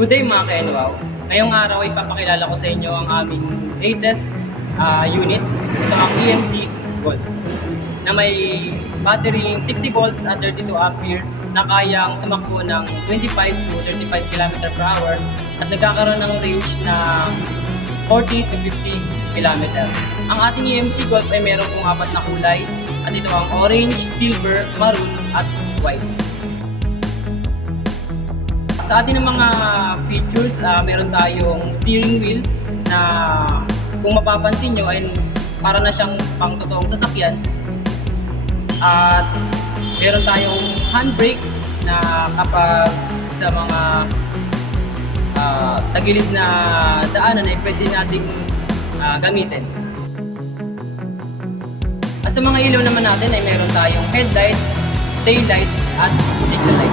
Good day mga ka-NWOW. Ngayong araw ay papakilala ko sa inyo ang aming latest unit, ito ang EMC-GOLF, na may battery 60 volts at 32 ampere na kayang tumakbo ng 25 to 35 km per hour at nagkakaroon ng range na 40 to 50 km. Ang ating EMC-GOLF ay meron pong 4 na kulay at ito ang orange, silver, maroon at white. Sa ating mga features, meron tayong steering wheel na kung mapapansin nyo ay para na siyang pang totoong sasakyan. At meron tayong handbrake na kapag sa mga tagilid na daanan ay pwede nating gamitin. At sa mga ilaw naman natin ay meron tayong headlight, taillight at signal light.